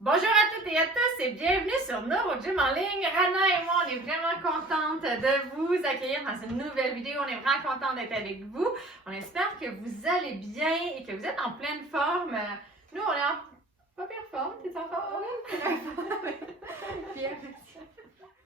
Bonjour à toutes et à tous et bienvenue sur Neuro Gym en ligne. Rana et moi, on est vraiment contente de vous accueillir dans une nouvelle vidéo. On est vraiment contente d'être avec vous. On espère que vous allez bien et que vous êtes en pleine forme. Nous, on est en pas pire forme. T'es en forme? Bien, merci.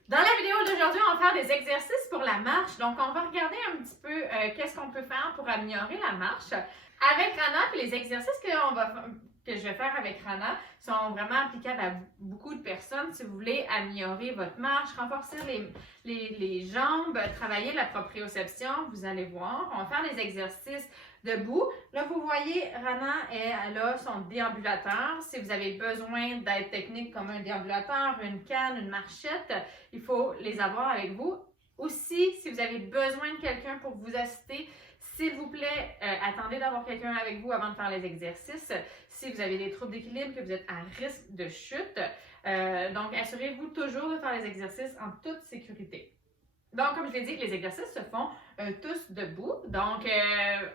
Dans la vidéo d'aujourd'hui, on va faire des exercices pour la marche. Donc, on va regarder un petit peu qu'est-ce qu'on peut faire pour améliorer la marche. Avec Rana, puis les exercices que je vais faire avec Rana sont vraiment applicables à beaucoup de personnes. Si vous voulez améliorer votre marche, renforcer les jambes, travailler la proprioception, vous allez voir. On va faire des exercices debout. Là, vous voyez, Rana, elle a son déambulateur. Si vous avez besoin d'aide technique comme un déambulateur, une canne, une marchette, il faut les avoir avec vous. Aussi, si vous avez besoin de quelqu'un pour vous assister, s'il vous plaît, attendez d'avoir quelqu'un avec vous avant de faire les exercices. Si vous avez des troubles d'équilibre, que vous êtes à risque de chute, donc assurez-vous toujours de faire les exercices en toute sécurité. Donc, comme je l'ai dit, les exercices se font tous debout. Donc,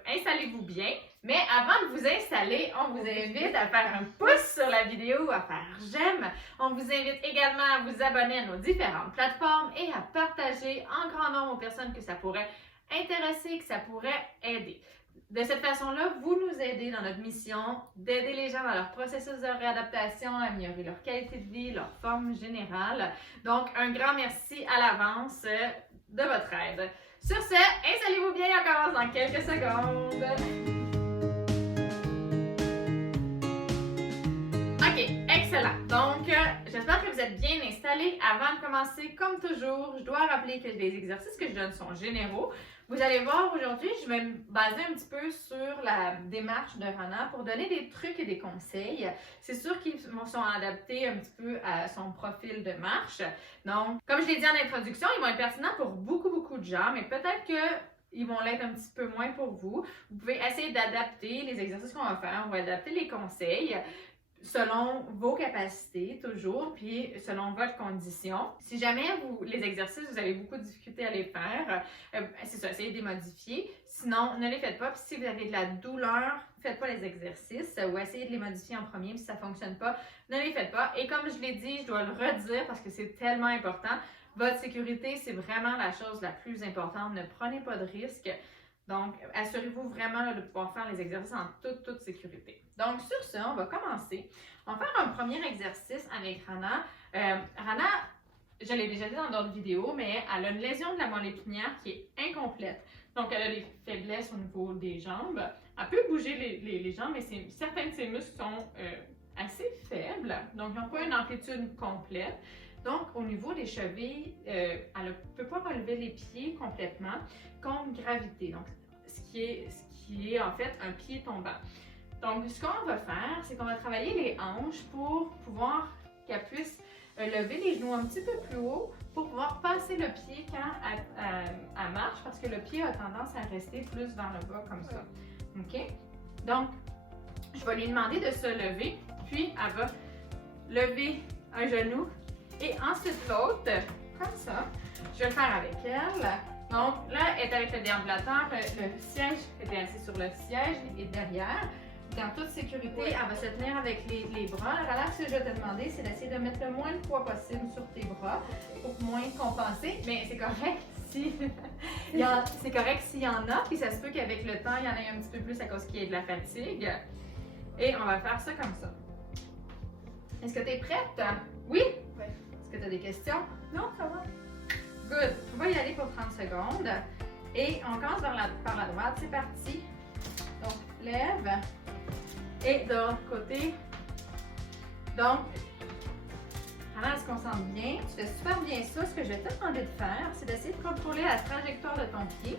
installez-vous bien. Mais avant de vous installer, on vous invite à faire un pouce sur la vidéo, à faire j'aime. On vous invite également à vous abonner à nos différentes plateformes et à partager en grand nombre aux personnes que ça pourrait intéresser, que ça pourrait aider. De cette façon-là, vous nous aidez dans notre mission d'aider les gens dans leur processus de réadaptation, à améliorer leur qualité de vie, leur forme générale. Donc, un grand merci à l'avance de votre aide. Sur ce, installez-vous bien, on commence dans quelques secondes. OK, excellent. Donc, j'espère que vous êtes bien installés. Avant de commencer, comme toujours, je dois rappeler que les exercices que je donne sont généraux. Vous allez voir, aujourd'hui, je vais me baser un petit peu sur la démarche de Rana pour donner des trucs et des conseils. C'est sûr qu'ils sont adaptés un petit peu à son profil de marche. Donc, comme je l'ai dit en introduction, ils vont être pertinents pour beaucoup de gens, mais peut-être qu'ils vont l'être un petit peu moins pour vous. Vous pouvez essayer d'adapter les exercices qu'on va faire. On va adapter les conseils selon vos capacités, toujours, puis selon votre condition. Si jamais les exercices, vous avez beaucoup de difficultés à les faire, c'est ça, essayez de les modifier. Sinon, ne les faites pas. Puis si vous avez de la douleur, faites pas les exercices ou essayez de les modifier en premier. Puis si ça ne fonctionne pas, ne les faites pas. Et comme je l'ai dit, je dois le redire parce que c'est tellement important. Votre sécurité, c'est vraiment la chose la plus importante. Ne prenez pas de risques. Donc, assurez-vous vraiment de pouvoir faire les exercices en toute sécurité. Donc, sur ce, on va commencer. On va faire un premier exercice avec Rana. Rana, je l'ai déjà dit dans d'autres vidéos, mais elle a une lésion de la moelle épinière qui est incomplète. Donc, elle a des faiblesses au niveau des jambes. Elle peut bouger les jambes, mais certains de ses muscles sont assez faibles. Donc, ils n'ont pas une amplitude complète. Donc, au niveau des chevilles, elle ne peut pas relever les pieds complètement contre gravité. Donc, ce qui est en fait un pied tombant. Donc, ce qu'on va faire, c'est qu'on va travailler les hanches pour pouvoir qu'elle puisse lever les genoux un petit peu plus haut pour pouvoir passer le pied quand elle marche parce que le pied a tendance à rester plus vers le bas comme ça. OK? Donc, je vais lui demander de se lever, puis elle va lever un genou et ensuite l'autre, comme ça. Je vais le faire avec elle. Donc là, elle est avec le déambulateur, le siège était assis sur le siège et derrière. Dans toute sécurité, elle va se tenir avec les bras. Alors, ce que je vais te demander, c'est d'essayer de mettre le moins de poids possible sur tes bras pour moins compenser. Mais c'est correct si c'est correct s'il y en a, puis ça se peut qu'avec le temps, il y en ait un petit peu plus à cause qu'il y ait de la fatigue. Et on va faire ça comme ça. Est-ce que tu es prête? Oui? Oui. Est-ce que tu as des questions? Non, ça va. Good. On va y aller pour 30 secondes. Et on commence par la droite. C'est parti. Donc, lève. Et de l'autre côté. Donc, Rana, elle se concentre bien. Tu fais super bien ça. Ce que je vais te demander de faire, c'est d'essayer de contrôler la trajectoire de ton pied.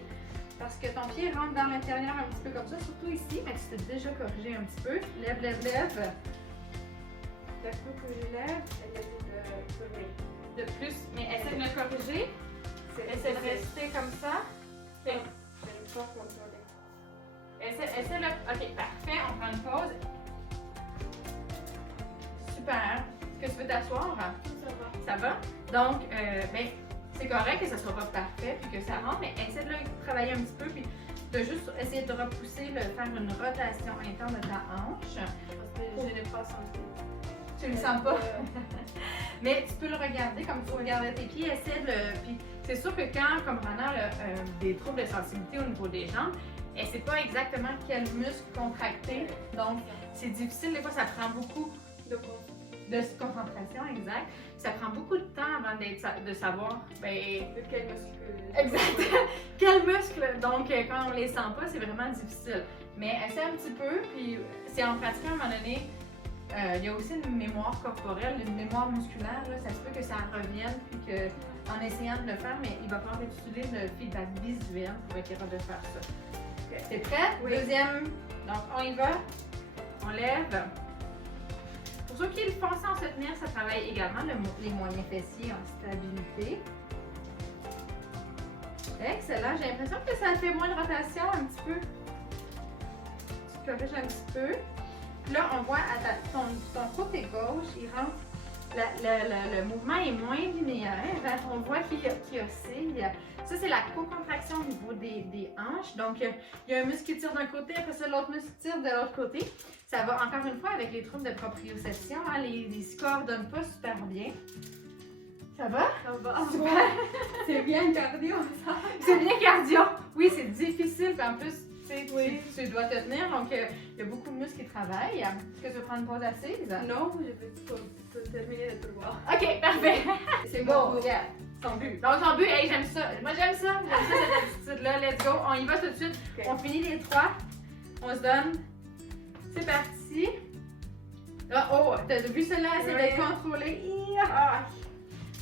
Parce que ton pied rentre dans l'intérieur un petit peu comme ça, surtout ici, mais tu t'es déjà corrigé un petit peu. Lève, lève, lève. D'un coup que je lève, elle essaie de lever. De plus, mais essaie de le corriger. Essaie de rester comme ça. Je n'aime pas contrôler. Essaie le. Ok, parfait. On prend une pause. Super. Est-ce que tu veux t'asseoir? Ça va. Ça va? Donc, c'est correct que ça soit pas parfait puis que ça rentre, mais essaie de le travailler un petit peu puis de juste essayer de repousser, faire une rotation interne de ta hanche. Parce que je n'ai pas senti. Tu le sens pas? Mais tu peux le regarder comme tu regardais tes pieds, essaie de le... Puis c'est sûr que quand, comme Rana a des troubles de sensibilité au niveau des jambes, elle ne sait pas exactement quel muscle contracter. Donc, c'est difficile. Des fois, ça prend beaucoup de concentration, exact. Ça prend beaucoup de temps avant de savoir de quel muscle. exact. Quel muscle. Donc, quand on ne les sent pas, c'est vraiment difficile. Mais essaie un petit peu, puis c'est en pratiquant à un moment donné. Il y a aussi une mémoire corporelle, une mémoire musculaire. Là, ça se peut que ça revienne, puis qu'en essayant de le faire, mais il va falloir que tu utilises le feedback visuel pour être capable de faire ça. Okay. T'es prête? Oui. Deuxième. Donc, on y va. On lève. Pour ceux qui le font sans se tenir, ça travaille également les moyens fessiers en stabilité. Excellent. J'ai l'impression que ça fait moins de rotation un petit peu. Tu corriges un petit peu. Là, on voit à ton côté gauche, il rentre, le mouvement est moins linéaire. On voit qu'il oscille. Ça, c'est la co-contraction au niveau des hanches. Donc, il y a un muscle qui tire d'un côté, après ça, l'autre muscle tire de l'autre côté. Ça va, encore une fois, avec les troubles de proprioception. Hein, les se coordonnent pas super bien. Ça va? Ça va. Super. C'est bien cardio, ça. C'est bien cardio. Oui, c'est difficile. Puis en plus, oui. tu dois te tenir, donc il y a beaucoup de muscles qui travaillent. Est-ce que tu veux prendre une pause assise? Non, je vais terminer de te voir. Ok, parfait. C'est bon, regarde. Ton but. Donc, ton but, hey, j'aime ça. Moi, j'aime ça. J'aime ça, cette attitude-là. Let's go. On y va tout de suite. Okay. On finit les trois. On se donne. C'est parti. Ah, oh, t'as vu celle-là? Essaye de contrôler. Ah.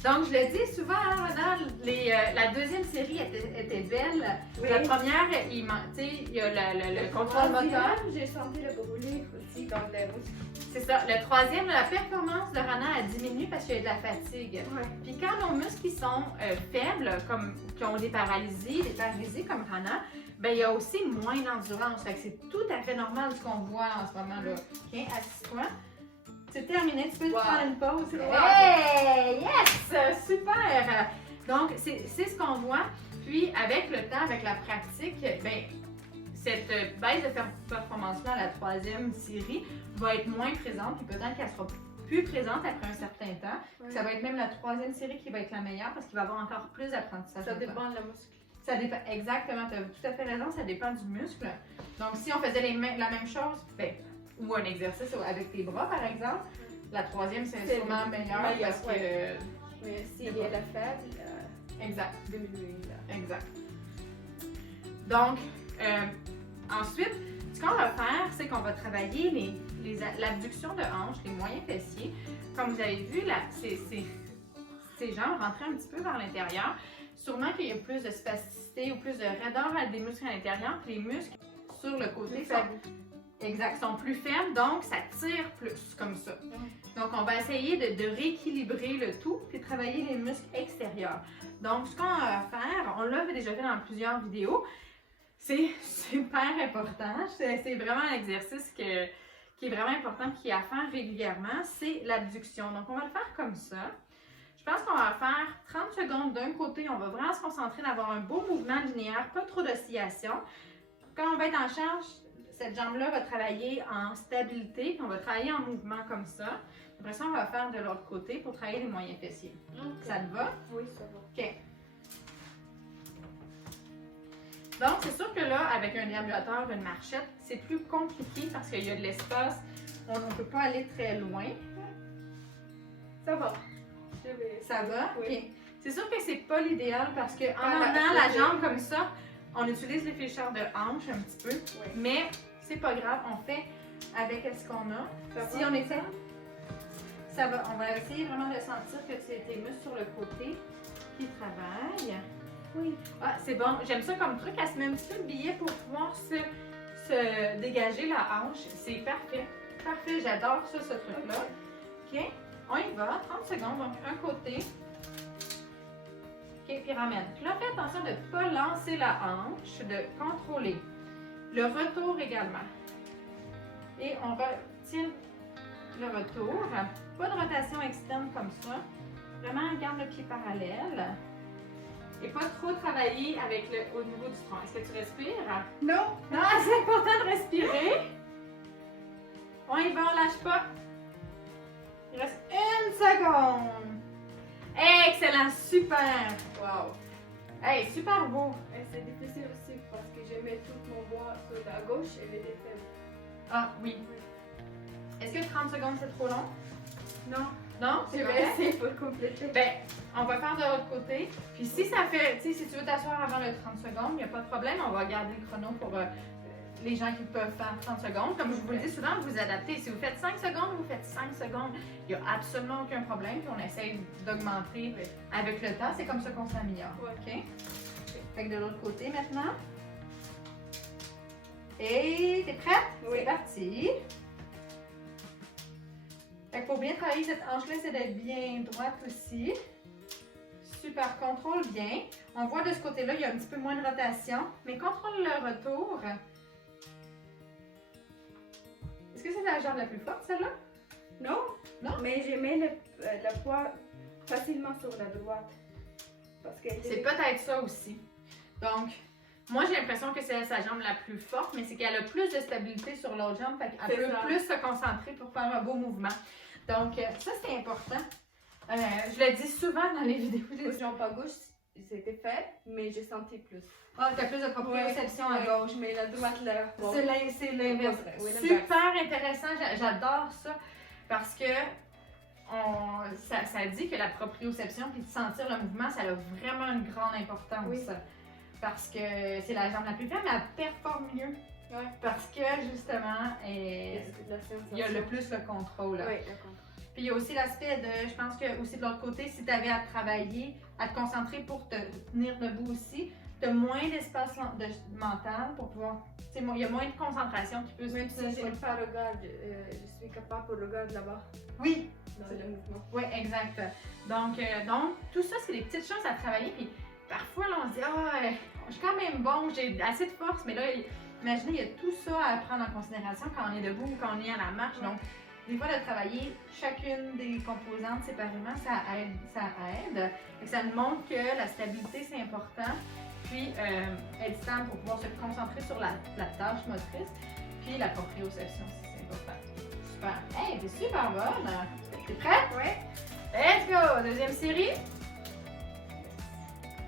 Donc, je le dis souvent, hein, la deuxième série était belle. Oui. La première, il y a le contrôle moteur. J'ai senti le brûler aussi dans les muscles. C'est ça. Le troisième, la performance de Rana a diminué parce qu'il y a de la fatigue. Ouais. Puis quand nos muscles qui sont faibles, comme qui ont des paralysies comme Rana, ben il y a aussi moins d'endurance. C'est tout à fait normal ce qu'on voit en ce moment-là. OK, assis-toi. C'est terminé, tu peux te prendre une pause. Hey! Yes! Super! Donc, c'est ce qu'on voit. Puis, avec le temps, avec la pratique, ben, cette baisse de performance-là, la troisième série, va être moins présente. Puis peut-être qu'elle sera plus présente après un certain temps. Ouais. Ça va être même la troisième série qui va être la meilleure parce qu'il va y avoir encore plus d'apprentissage. Ça dépend de la muscle. Ça dépend, exactement, tu as tout à fait raison, ça dépend du muscle. Donc, si on faisait la même chose, ben, ou un exercice avec tes bras, par exemple, la troisième, c'est sûrement meilleur parce que... Mais s'il y a la faible, exact. Diminuer. Exact. Donc, ensuite, ce qu'on va faire, c'est qu'on va travailler l'abduction de hanche, les moyens fessiers. Comme vous avez vu, ces jambes rentrent un petit peu vers l'intérieur. Sûrement qu'il y a plus de spasticité ou plus de raideur des muscles à l'intérieur, puis les muscles sur le côté sont plus faibles, donc ça tire plus comme ça. Donc on va essayer de rééquilibrer le tout puis travailler les muscles extérieurs. Donc ce qu'on va faire, on l'a déjà fait dans plusieurs vidéos, c'est super important, c'est vraiment un exercice qui est vraiment important et qui est à faire régulièrement, c'est l'abduction. Donc on va le faire comme ça. Je pense qu'on va faire 30 secondes d'un côté, on va vraiment se concentrer d'avoir un beau mouvement linéaire, pas trop d'oscillation. Quand on va être en charge, cette jambe-là va travailler en stabilité, puis on va travailler en mouvement comme ça. Après ça, on va faire de l'autre côté pour travailler les moyens fessiers. Okay. Ça te va? Oui, ça va. OK. Donc, c'est sûr que là, avec un déambulateur, une marchette, c'est plus compliqué parce qu'il y a de l'espace. On ne peut pas aller très loin. Ça va. Ça va? Oui. Okay. C'est sûr que c'est pas l'idéal parce qu'en emmenant la jambe comme ça, on utilise les flécheurs de hanche un petit peu, oui. Mais c'est pas grave, on fait avec ce qu'on a. Si on essaie, ça va. On va essayer vraiment de sentir que c'est tes muscles sur le côté qui travaillent. Oui. Ah, c'est bon. J'aime ça comme truc. Elle se met un petit peu de billet pour pouvoir se dégager la hanche. C'est parfait. Parfait. J'adore ça, ce truc-là. OK. On y va. 30 secondes. Donc, un côté. OK, puis ramène. Puis là, fais attention de ne pas lancer la hanche, de contrôler. Le retour également. Et on retient le retour. Pas de rotation externe comme ça. Vraiment, garde le pied parallèle. Et pas trop travailler au niveau du tronc. Est-ce que tu respires? Non! Non, c'est important de respirer. On y va, on lâche pas. Il reste 1 seconde. Excellent, super. Wow. Hey, super beau. Et c'est difficile aussi parce que je mets tout mon bois sur la gauche et le défait. Ah, oui. Est-ce que 30 secondes, c'est trop long? Non, Non? je C'est vais correct? essayer pour compléter. Ben, on va faire de l'autre côté. Puis si ça fait, tu sais, si tu veux t'asseoir avant le 30 secondes, il n'y a pas de problème. On va garder le chrono pour les gens qui peuvent faire 30 secondes. Comme je vous le dis souvent, vous adaptez. Si vous faites 5 secondes, vous faites 5 secondes. Il n'y a absolument aucun problème. Puis on essaye d'augmenter avec le temps. C'est comme ça qu'on s'améliore. Ouais. OK? Fait que de l'autre côté maintenant. Et t'es prête? Oui. C'est parti. Fait que pour bien travailler cette hanche-là, c'est d'être bien droite aussi. Super, contrôle bien. On voit de ce côté-là, il y a un petit peu moins de rotation, mais contrôle le retour. Est-ce que c'est la jambe la plus forte, celle-là? Non, Non? mais je mets le poids facilement sur la droite. Parce que C'est peut-être ça aussi. Donc, moi, j'ai l'impression que c'est sa jambe la plus forte, mais c'est qu'elle a plus de stabilité sur l'autre jambe, fait qu'elle C'est peut ça. plus se concentrer pour faire un beau mouvement. Donc, ça, c'est important. Je le dis souvent dans les vidéos. position pas gauche, c'était fait, mais j'ai senti plus. Ah, t'as plus de proprioception à gauche. mais la droite là. Bon. C'est l'inverse. Oui, l'inverse. Super intéressant, j'adore ça parce que ça dit que la proprioception puis de sentir le mouvement, ça a vraiment une grande importance. Oui. Parce que c'est la jambe la plus faible, mais elle performe mieux. Ouais. Parce que justement, il y a le plus le contrôle. Oui, d'accord. Puis il y a aussi l'aspect de, je pense que aussi de l'autre côté, si tu avais à travailler, à te concentrer pour te tenir debout aussi, tu as moins d'espace mental pour pouvoir. Il y a moins de concentration qui peut se Même si je n'ai pas regard, je suis capable de regarder là-bas Oui, dans le mouvement. oui, exact. Donc, tout ça, c'est des petites choses à travailler. Puis parfois, là, on se dit, je suis quand même bon, j'ai assez de force, mais là, imaginez, il y a tout ça à prendre en considération quand on est debout ou quand on est à la marche. Donc, des fois, de travailler chacune des composantes séparément, ça aide. Et ça nous montre que la stabilité, c'est important. Puis, être stable pour pouvoir se concentrer sur la tâche motrice. Puis, la proprioception, c'est important. Super. Hey, t'es super bonne. T'es prête? Oui. Let's go! Deuxième série.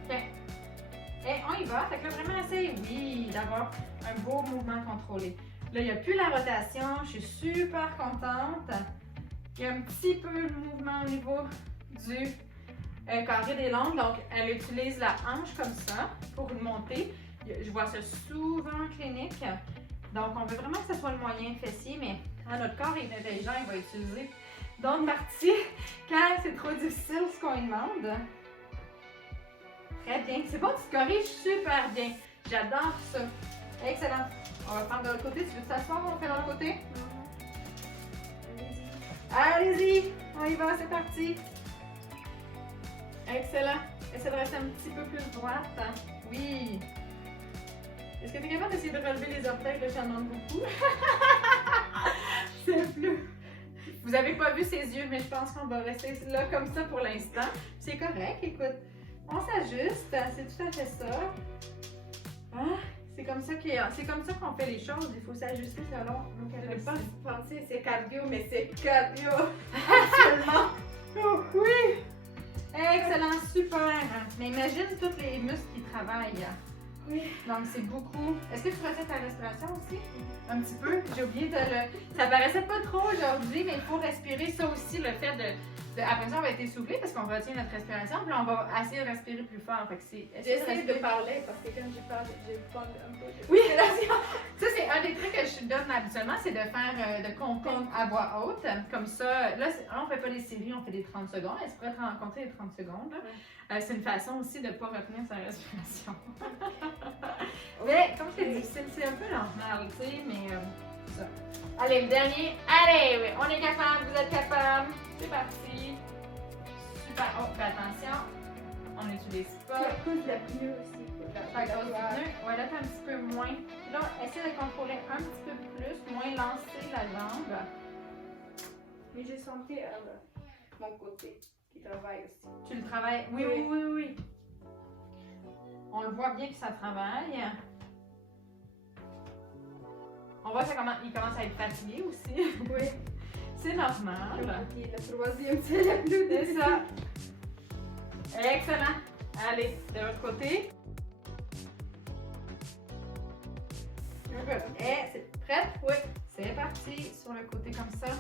OK. Et on y va. Fait que là, vraiment, essaye, oui, d'avoir un beau mouvement contrôlé. Là, il n'y a plus la rotation. Je suis super contente. Il y a un petit peu de mouvement au niveau du carré des longues. Donc, elle utilise la hanche comme ça pour monter. Je vois ça souvent en clinique. Donc, on veut vraiment que ce soit le moyen fessier, mais notre corps est intelligent, il va utiliser d'autres parties quand c'est trop difficile ce qu'on lui demande. Très bien. C'est bon, tu te corriges super bien. J'adore ça. Excellent. On va faire de l'autre côté. Tu veux t'asseoir? On fait de l'autre côté? Allez-y. On y va, c'est parti. Excellent. Essaie de rester un petit peu plus droite. Oui. Est-ce que tu es capable d'essayer de relever les orteils? Là, j'en demande beaucoup. C'est plus. Vous n'avez pas vu ses yeux, mais je pense qu'on va rester là comme ça pour l'instant. C'est correct, écoute. On s'ajuste, c'est tout à fait ça. Ah, c'est comme ça qu'on fait les choses. Il faut s'ajuster selon nos Je n'ai capacités. pas pensé c'est cardio, mais c'est cardio. Absolument. Oh, oui. Excellent, super. Mais imagine tous les muscles qui travaillent. Oui. Donc, c'est beaucoup. Est-ce que tu ressens ta respiration aussi? Un petit peu. J'ai oublié de le. Ça paraissait pas trop aujourd'hui, mais il faut respirer. Ça aussi, le fait de. Après ça, on va être essoufflé parce qu'on retient notre respiration. Puis là, on va essayer de respirer plus fort. Fait que c'est. J'essaie de parler parce que quand je parle, je parle un peu. Oui, ça, c'est un des trucs que je donne habituellement, c'est de faire de compter à voix haute. Comme ça, là, on fait pas des séries, on fait des 30 secondes. Est-ce que tu pourrais te compter les 30 secondes? Là? C'est une façon aussi de ne pas retenir sa respiration. Mais comme c'est difficile, c'est un peu normal, tu sais, mais ça. Allez, le dernier. Allez, oui, on est capable, vous êtes capable. C'est parti. Super. Oh, fais attention. On n'utilise pas. Ça coûte la pneu aussi. Ça cause du pneu. Ouais, là, t'as un petit peu moins. Là, essaie de contrôler un petit peu plus, moins lancer la jambe. Mais j'ai senti mon côté qui travaille aussi. Tu le travailles. Oui, oui, oui, oui. On le voit bien que ça travaille. On voit qu'il commence à être fatigué aussi. Oui. C'est normal. Ok, la troisième, c'est la plus C'est difficile. ça. Excellent. Allez, de l'autre côté. C'est prête? Oui. C'est parti. Sur le côté comme ça.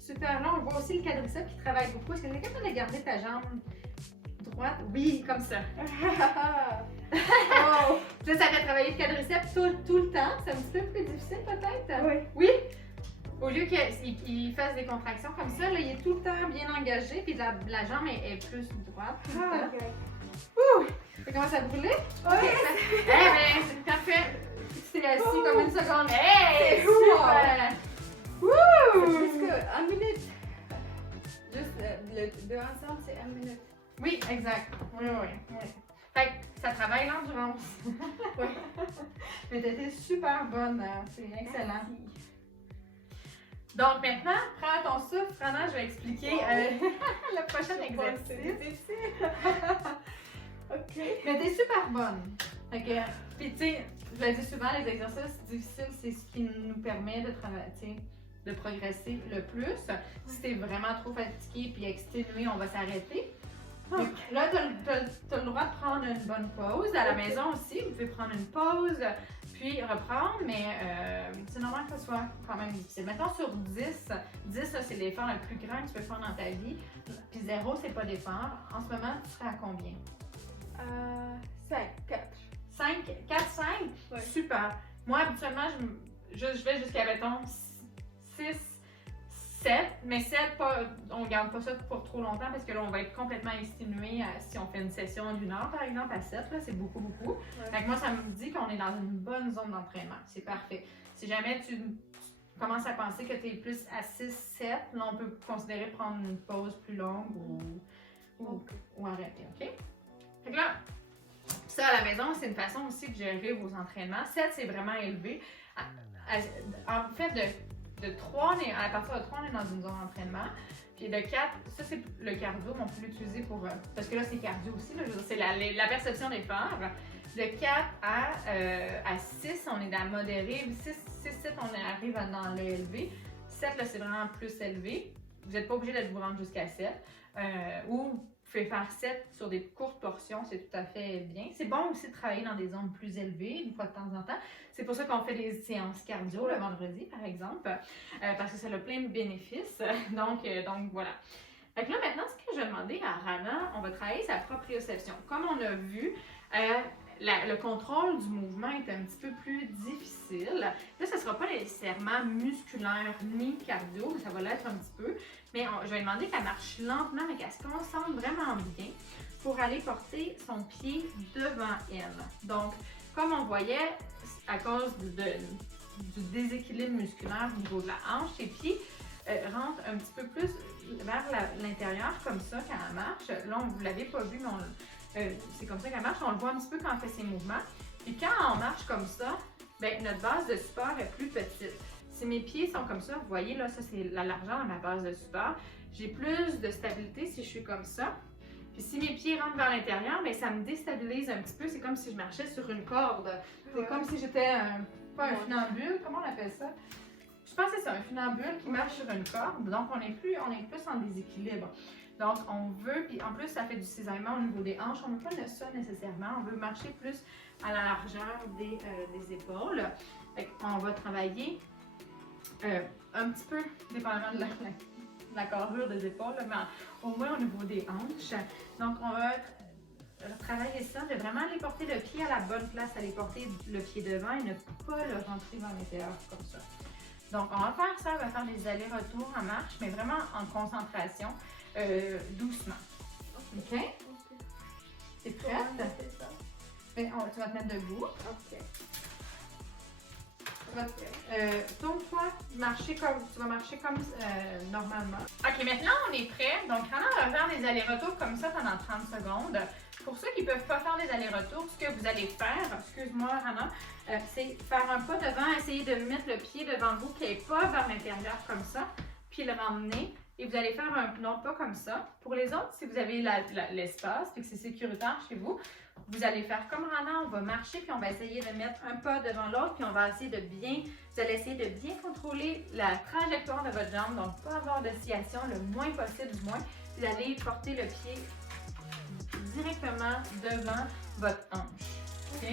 Super. Là, on voit aussi le quadriceps qui travaille beaucoup. Est-ce que tu es capable de garder ta jambe droite? Oui, comme ça. Oh! Ça fait travailler le quadriceps tout le temps. C'est un petit peu plus difficile peut-être? Oui. Oui? Au lieu qu'il fasse des contractions comme ça, là, il est tout le temps bien engagé, puis la jambe est plus droite. Tout le Ah, temps. ok. Ouh! Ça commence à brûler? Oui. Eh bien, c'est parfait. C'est assis Ouh. comme une seconde. Hey! C'est fou, Super! C'est Wouh! plus qu'une minute. Juste le deux ensemble, c'est 1 minute. Oui, exact. Oui. Fait que ça travaille l'endurance. Oui. Mais t'étais super bonne. Hein. C'est excellent. Merci. Donc maintenant, prends ton souffle. Anna, je vais expliquer le prochain C'est exercice. difficile. Ok. Mais t'es super bonne. Fait que, puis tu sais, je le dis souvent, les exercices difficiles, c'est ce qui nous permet de travailler, de progresser le plus. Si t'es vraiment trop fatigué puis exténué, on va s'arrêter. Donc, là, t'as le droit de prendre une bonne pause. À la maison aussi, vous pouvez prendre une pause, puis reprendre, mais c'est normal que ce soit quand même difficile. Mettons sur 10, 10 là, c'est l'effort le plus grand que tu peux faire dans ta vie, puis 0, c'est pas d'effort. En ce moment, tu serais à combien? 5, 4. 5, 4, 5? Ouais. Super. Moi, habituellement, je vais jusqu'à, mettons, 6, 7. Mais 7, on ne garde pas ça pour trop longtemps parce que là, on va être complètement exténué si on fait une session d'1 heure, par exemple, à 7. Là, c'est beaucoup. Ouais. Fait que moi, ça me dit qu'on est dans une bonne zone d'entraînement. C'est parfait. Si jamais tu commences à penser que tu es plus à 6, 7, là, on peut considérer prendre une pause plus longue ou arrêter, OK? Fait que là, ça à la maison, c'est une façon aussi de gérer vos entraînements. 7, c'est vraiment élevé. En fait, de 3, à partir de 3, on est dans une zone d'entraînement. Puis de 4, ça c'est le cardio, mais on peut l'utiliser pour. Parce que là, c'est cardio aussi, là, c'est la perception d'effort. De 4 à 6, on est dans modéré. 6, 7, on arrive dans le élevé. 7, là, c'est vraiment plus élevé. Vous n'êtes pas obligé de vous rendre jusqu'à 7. Ou vous pouvez faire 7 sur des courtes portions, c'est tout à fait bien. C'est bon aussi de travailler dans des zones plus élevées, une fois de temps en temps. C'est pour ça qu'on fait des séances cardio le vendredi, par exemple, parce que ça a plein de bénéfices. Donc voilà. Fait que là, maintenant, ce que je vais demander à Rana, on va travailler sa proprioception. Comme on a vu, le contrôle du mouvement est un petit peu plus difficile. Là, ce ne sera pas nécessairement musculaire ni cardio, ça va l'être un petit peu. Mais je vais demander qu'elle marche lentement, mais qu'elle se concentre vraiment bien pour aller porter son pied devant elle. Donc, comme on voyait, à cause du déséquilibre musculaire au niveau de la hanche, ses pieds rentrent un petit peu plus vers l'intérieur, comme ça, quand elle marche. Là, vous ne l'avez pas vu, mais c'est comme ça qu'elle marche. On le voit un petit peu quand elle fait ses mouvements. Puis quand on marche comme ça, bien, notre base de support est plus petite. Si mes pieds sont comme ça, vous voyez, là, ça c'est la largeur de ma base de support. J'ai plus de stabilité si je suis comme ça. Puis si mes pieds rentrent vers l'intérieur, mais ça me déstabilise un petit peu. C'est comme si je marchais sur une corde. C'est comme si j'étais pas un funambule, comment on appelle ça? Je pense que c'est un funambule qui marche sur une corde. Donc on est plus en déséquilibre. Donc on veut, puis en plus ça fait du cisaillement au niveau des hanches. On ne veut pas de ça nécessairement. On veut marcher plus à la largeur des épaules. Fait qu'on va travailler un petit peu, dépendamment de la carrure des épaules, mais au moins au niveau des hanches. Donc, on va travailler ça, de vraiment aller porter le pied à la bonne place, aller porter le pied devant et ne pas le rentrer dans l'intérieur comme ça. Donc, on va faire ça, on va faire des allers-retours en marche, mais vraiment en concentration, doucement. OK? T'es prête? Mais tu vas te mettre debout. Ok. Tourne-toi, tu vas marcher comme normalement. Ok, maintenant on est prêt. Donc, Rana va faire des allers-retours comme ça pendant 30 secondes. Pour ceux qui ne peuvent pas faire des allers-retours, ce que vous allez faire, excuse-moi Rana, c'est faire un pas devant, essayer de mettre le pied devant vous qui n'est pas vers l'intérieur comme ça, puis le ramener et vous allez faire non pas comme ça. Pour les autres, si vous avez l'espace et que c'est sécuritaire chez vous, vous allez faire comme Rana, on va marcher puis on va essayer de mettre un pas devant l'autre puis on va essayer vous allez essayer de bien contrôler la trajectoire de votre jambe, donc pas avoir d'oscillation le moins possible du moins. Vous allez porter le pied directement devant votre hanche. OK?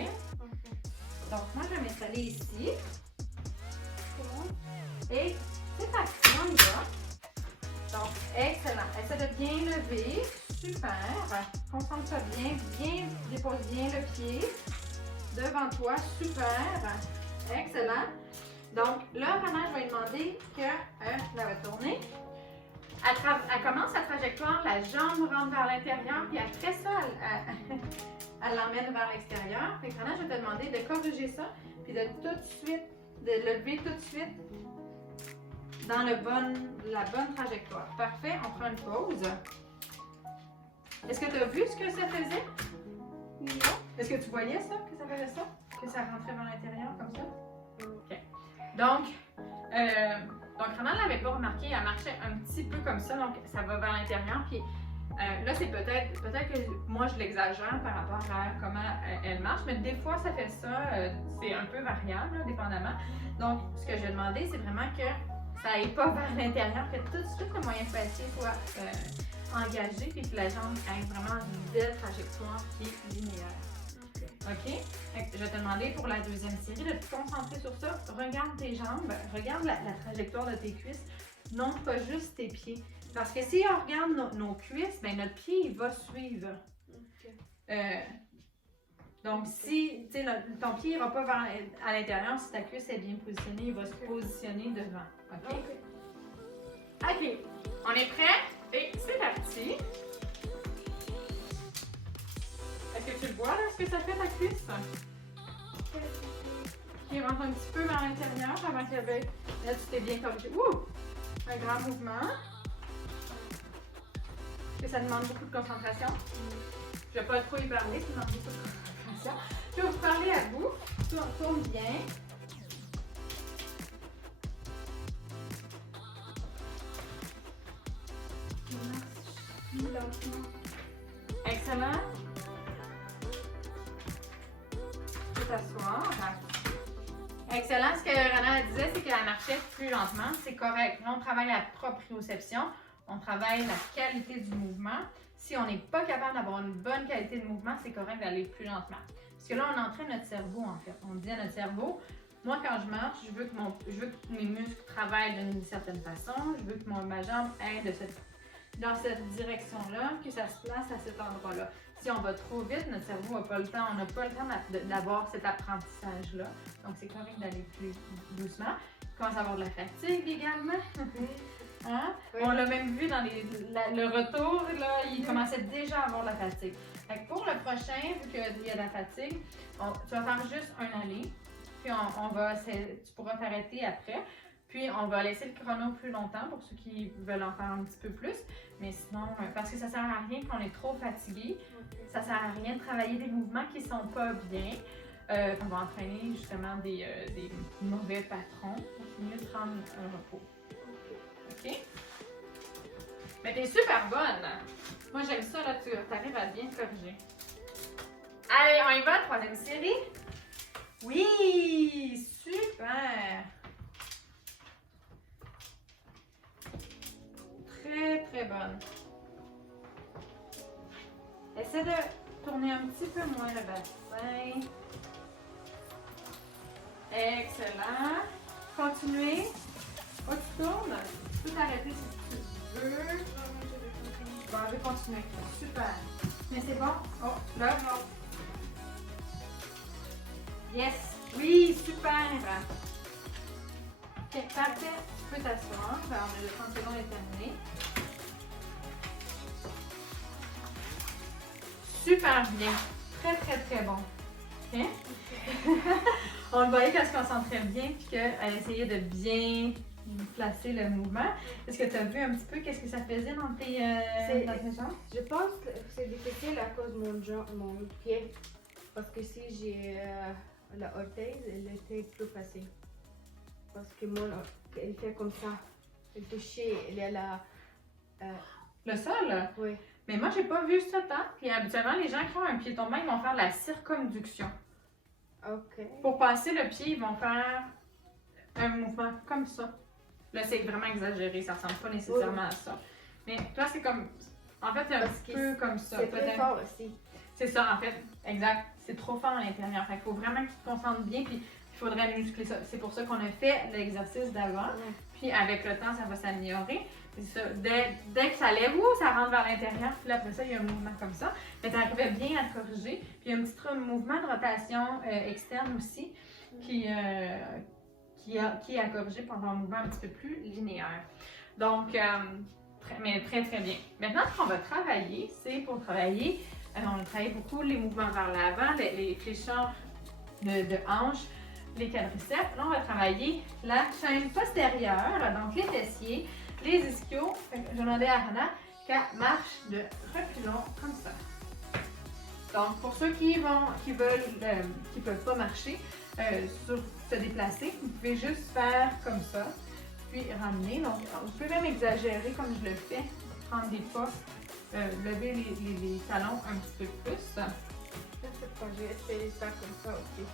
Donc moi je vais m'installer ici. Et c'est parti, on y va. Donc, excellent. Essaie de bien lever. Super. Concentre-toi bien. Dépose bien le pied devant toi. Super. Excellent. Donc, là, Rana, je vais lui demander qu'elle va tourner. Elle commence sa trajectoire, la jambe rentre vers l'intérieur, puis après ça, elle l'emmène vers l'extérieur. Fait que Rana, je vais te demander de corriger ça, puis de tout de suite, de lever tout de suite dans la bonne trajectoire. Parfait, on prend une pause. Est-ce que tu as vu ce que ça faisait? Non. Est-ce que tu voyais ça, que ça faisait ça? Que ça rentrait vers l'intérieur comme ça? OK. Donc, Rana ne l'avait pas remarqué, elle marchait un petit peu comme ça, donc ça va vers l'intérieur. Puis là, c'est peut-être que moi je l'exagère par rapport à comment elle marche, mais des fois ça fait ça, c'est un peu variable, là, dépendamment. Donc, ce que je vais demander, c'est vraiment que ça n'aille pas vers l'intérieur, que tout de suite le moyen fessier soit engagé, puis que la jambe ait vraiment une belle trajectoire qui est linéaire. OK? Je vais te demander pour la deuxième série de te concentrer sur ça. Regarde tes jambes, regarde la trajectoire de tes cuisses, non pas juste tes pieds. Parce que si on regarde nos cuisses, ben notre pied il va suivre. Donc, si ton pied n'ira pas à l'intérieur, si ta cuisse est bien positionnée, il va se positionner devant. OK? OK. On est prêt? Et c'est parti. Est-ce que tu le vois là, ce que ça fait ta cuisse? Qui rentre un petit peu vers l'intérieur avant qu'il y avait. Là, tu t'es bien corrigé. Ouh! Un grand mouvement. Que ça demande beaucoup de concentration. Je ne vais pas trop y parler, ça demande beaucoup de concentration. Je vais vous parler à vous. Tourne bien. Excellent. Tu peux t'asseoir. Excellent. Ce que Rana disait, c'est qu'elle marchait plus lentement. C'est correct. Là, on travaille la proprioception. On travaille la qualité du mouvement. Si on n'est pas capable d'avoir une bonne qualité de mouvement, c'est correct d'aller plus lentement. Parce que là, on entraîne notre cerveau, en fait. On dit à notre cerveau, moi, quand je marche, je veux que mes muscles travaillent d'une certaine façon. Je veux que ma jambe aille dans cette direction-là, que ça se place à cet endroit-là. Si on va trop vite, notre cerveau n'a pas le temps. On n'a pas le temps d'avoir cet apprentissage-là. Donc, c'est correct d'aller plus doucement. Il commence à avoir de la fatigue également. Hein? Oui. On l'a même vu dans le retour, là, il commençait déjà à avoir de la fatigue. Fait que pour le prochain, vu qu'il y a de la fatigue, tu vas faire juste un aller, puis tu pourras t'arrêter après, puis on va laisser le chrono plus longtemps pour ceux qui veulent en faire un petit peu plus, mais sinon, parce que ça sert à rien qu'on est trop fatigué, ça sert à rien de travailler des mouvements qui sont pas bien. On va entraîner justement des mauvais patrons, c'est mieux de prendre un repos. OK? Mais t'es super bonne! Moi, j'aime ça, là, tu arrives à bien te corriger. Allez, on y va, troisième série. Oui! Super! Très, très bonne. Essaie de tourner un petit peu moins le bassin. Excellent. Continuez. Oh, tu tournes. Tu peux t'arrêter si tu veux. Bon, je vais continuer. Super. Mais c'est bon. Oh, là, bon. Yes. Oui, super. Ok, parfait. Tu peux t'asseoir. Alors, le 30 secondes est terminé. Super bien. Très, très, très bon. Ok? On le voyait qu'elle se concentrait bien et qu'elle essayait de bien placer le mouvement. Est-ce que tu as vu un petit peu qu'est-ce que ça faisait dans tes jambes? Je pense que c'est difficile à cause de mon pied. Parce que si j'ai la orthèse, elle était plus facile. Parce que elle fait comme ça. Elle touchait, elle a Le sol? Oui. Mais moi, j'ai pas vu ça tant. Puis habituellement, les gens qui ont un pied tombant, ils vont faire la circonduction. Ok. Pour passer le pied, ils vont faire un mouvement comme ça. Là, c'est vraiment exagéré, ça ressemble pas nécessairement à ça. Mais toi, c'est comme. En fait, c'est un Parce petit que peu comme ça. C'est très peut-être. fort aussi. C'est ça, en fait. Exact. C'est trop fort à l'intérieur. Fait qu'il faut vraiment que tu te concentres bien, puis il faudrait muscler ça. C'est pour ça qu'on a fait l'exercice d'avant. Ouais. Puis avec le temps, ça va s'améliorer. C'est ça. Dès que ça lève, ça rentre vers l'intérieur. Puis là, après ça, il y a un mouvement comme ça. Mais tu arrivais bien à te corriger. Puis il y a un petit mouvement de rotation externe aussi qui est à corriger pour avoir un mouvement un petit peu plus linéaire. Donc, mais très très bien. Maintenant, ce qu'on va travailler, c'est pour travailler, on travaille beaucoup les mouvements vers l'avant, les fléchons de hanches, les quadriceps. Là, on va travailler la chaîne postérieure, donc les fessiers, les ischios. Je vais demander à Hannah qu'elle marche de reculons comme ça. Donc, pour ceux qui peuvent pas marcher, se déplacer, vous pouvez juste faire comme ça, puis ramener. Donc, vous pouvez même exagérer comme je le fais, prendre des pas, lever les talons un petit peu plus. Je sais pas, je vais essayer ça comme ça aussi.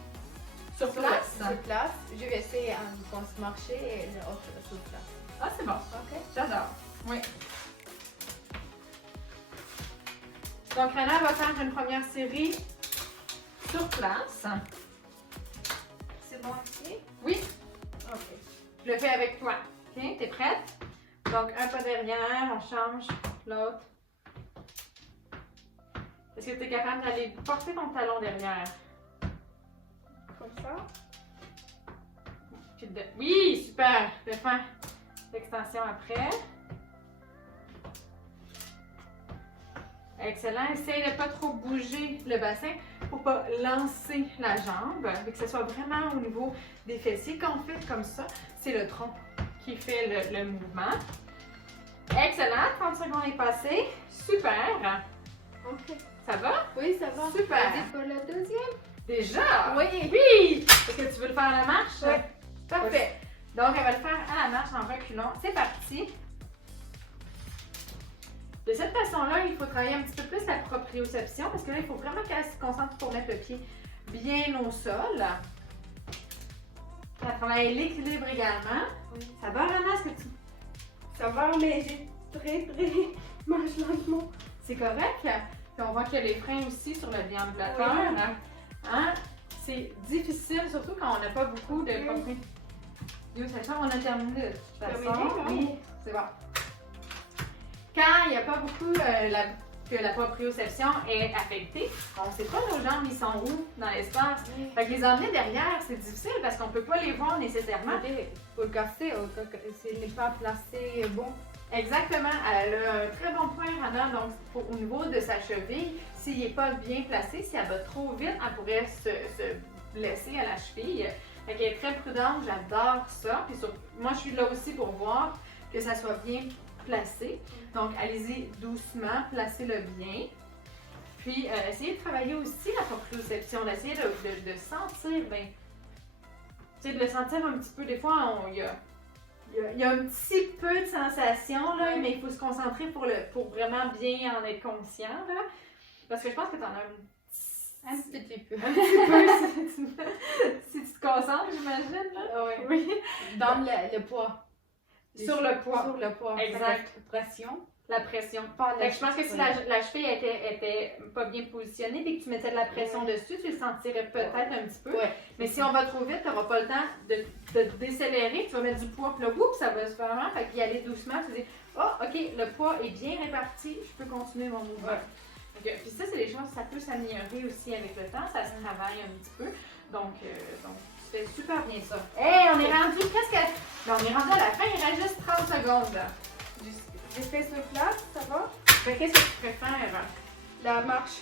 Sur place? Sur place. Je vais essayer en pense marcher et l'autre sur place. Ah, c'est bon. Ok. J'adore. Oui. Donc, Hannah va faire une première série sur place. C'est bon ici? Oui, Ok. je le fais avec toi. OK, t'es prête? Donc, un pas derrière, on change l'autre. Est-ce que tu es capable d'aller porter ton talon derrière? Comme ça? Puis oui, super! Je vais faire l'extension après. Excellent. Essaye de ne pas trop bouger le bassin pour pas lancer la jambe, et que ce soit vraiment au niveau des fessiers. Quand on fait comme ça, c'est le tronc qui fait le mouvement. Excellent. 30 secondes est passé. Super. Ok. Ça va? Oui, ça va. Super. Vas-y pour la deuxième? Déjà? Oui. Oui! Est-ce que tu veux le faire à la marche? Oui. Parfait. Donc, elle va le faire à la marche en reculant. C'est parti. De cette façon-là, il faut travailler un petit peu plus la proprioception parce que là, il faut vraiment qu'elle se concentre pour mettre le pied bien au sol. Elle travaille l'équilibre également. Oui. Ça va, Hannah? Est-ce que tu... Ça va, mais j'ai très marche lentement. C'est correct? Puis on voit qu'il y a les freins aussi sur le déambulateur. Oui. Hein? C'est difficile, surtout quand on n'a pas beaucoup de proprioception. Sachant qu'on a terminé de toute façon. Terminé, Oui, c'est bon. Quand il n'y a pas beaucoup que la proprioception est affectée, on ne sait pas nos jambes, ils sont où dans l'espace. Oui. Fait que les emmener derrière, c'est difficile parce qu'on ne peut pas les voir nécessairement. Pour casser, s'il n'est pas placé bon. Exactement. Elle a un très bon point, Hannah. Donc, au niveau de sa cheville, s'il n'est pas bien placé, si elle va trop vite, elle pourrait se blesser à la cheville. Fait qu'elle est très prudente, j'adore ça. Puis moi, je suis là aussi pour voir que ça soit bien placé. Donc, allez-y doucement, placez-le bien. Puis, essayez de travailler aussi la proprioception, d'essayer de sentir, ben, tu sais, de le sentir un petit peu. Des fois, il y a un petit peu de sensation, là, mais il faut se concentrer pour vraiment bien en être conscient, là. Parce que je pense que tu en as Un petit peu. un petit peu si tu te concentres, j'imagine, là. Oui. Oui. Dans le poids. Sur le poids. Sur le poids. Exact. La pression. La pression. Pas Fait que je pense que si la cheville était pas bien positionnée, dès que tu mettais de la pression dessus, tu le sentirais peut-être un petit peu. Ouais. Mais si on va trop vite, tu n'auras pas le temps de décélérer, tu vas mettre du poids, puis là, oups, ça va se faire mal. Fait qu'y aller doucement, tu dis, oh, ok, le poids est bien réparti, je peux continuer mon mouvement. Okay. Puis ça, c'est des choses, ça peut s'améliorer aussi avec le temps, ça se travaille un petit peu. Donc tu fais super bien ça. Hey, on est rendu presque à... Non, on est rendu à la fin, il reste juste 30 secondes. J'ai fait sur place, ça va? Fait qu'est-ce que tu préfères? La marche.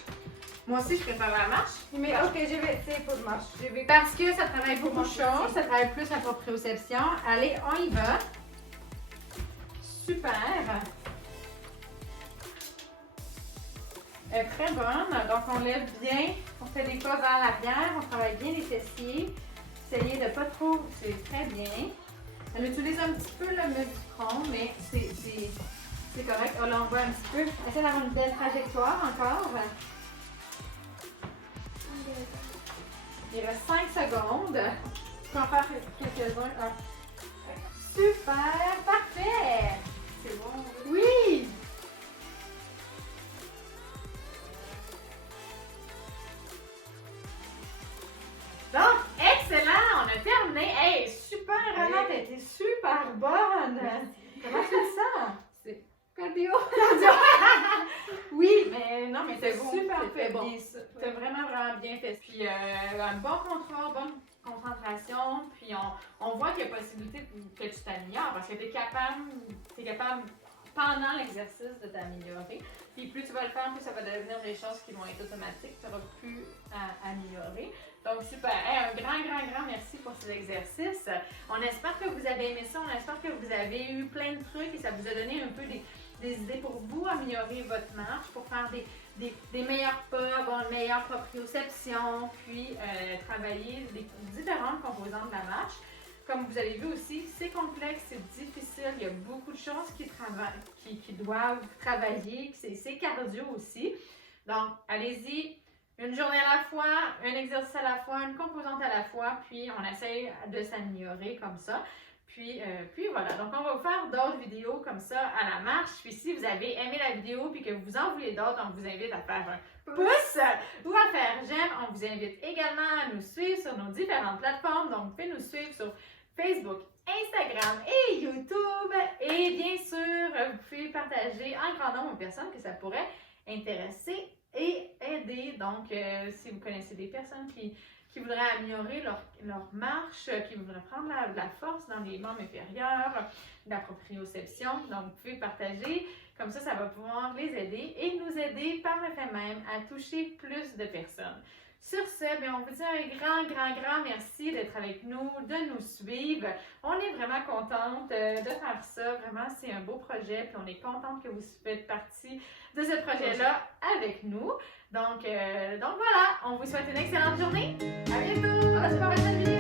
Moi aussi, je préfère la marche. Mais ok, je vais essayer pour marche. Parce que ça travaille beaucoup de Pour choses, marcher. ça travaille plus la proprioception. Allez, on y va. Super. Très bonne. Donc, on lève bien. On fait des pas vers l'arrière. On travaille bien les fessiers. Essayez de pas trop. C'est très bien. Elle utilise un petit peu le muscle du front, mais C'est correct, on l'envoie un petit peu. Essaye d'avoir une belle trajectoire encore. Il reste 5 secondes. Je peux en faire quelques-uns. Ah. Super, parfait! C'est bon. Oui! Donc, excellent! On a terminé. Hey, super, Anna, t'as été super bonne! Comment tu le sens? C'est cardio. Oui, mais non, mais c'est bon, super c'était fait. bon. Bien ça. T'as vraiment bien fait. Puis, un bon contrôle, bonne concentration. Puis, on voit qu'il y a possibilité que tu t'améliores parce que t'es capable pendant l'exercice de t'améliorer. Puis, plus tu vas le faire, plus ça va devenir des choses qui vont être automatiques. Tu n'auras plus à améliorer. Donc, super. Hey, un grand merci pour ces exercices. On espère que vous avez aimé ça. On espère que vous avez eu plein de trucs et ça vous a donné un peu des idées pour vous améliorer votre marche, pour faire des meilleurs pas, avoir une meilleure proprioception, puis travailler les différentes composantes de la marche. Comme vous avez vu aussi, c'est complexe, c'est difficile, il y a beaucoup de choses qui doivent travailler, c'est cardio aussi. Donc, allez-y, une journée à la fois, un exercice à la fois, une composante à la fois, puis on essaye de s'améliorer comme ça. Puis voilà, donc on va vous faire d'autres vidéos comme ça à la marche. Puis si vous avez aimé la vidéo puis que vous en voulez d'autres, on vous invite à faire un pouce ou à faire j'aime. On vous invite également à nous suivre sur nos différentes plateformes. Donc vous pouvez nous suivre sur Facebook, Instagram et YouTube. Et bien sûr, vous pouvez partager un grand nombre de personnes que ça pourrait intéresser et aider. Donc si vous connaissez des personnes qui voudraient améliorer leur marche, qui voudraient prendre la force dans les membres inférieurs, la proprioception. Donc, vous pouvez partager, comme ça va pouvoir les aider et nous aider par le fait même à toucher plus de personnes. Sur ce, bien, on vous dit un grand merci d'être avec nous, de nous suivre. On est vraiment contente de faire ça. Vraiment, c'est un beau projet. Puis on est contente que vous faites partie de ce projet-là avec nous. Donc voilà, on vous souhaite une excellente journée. À bientôt! À la prochaine vidéo!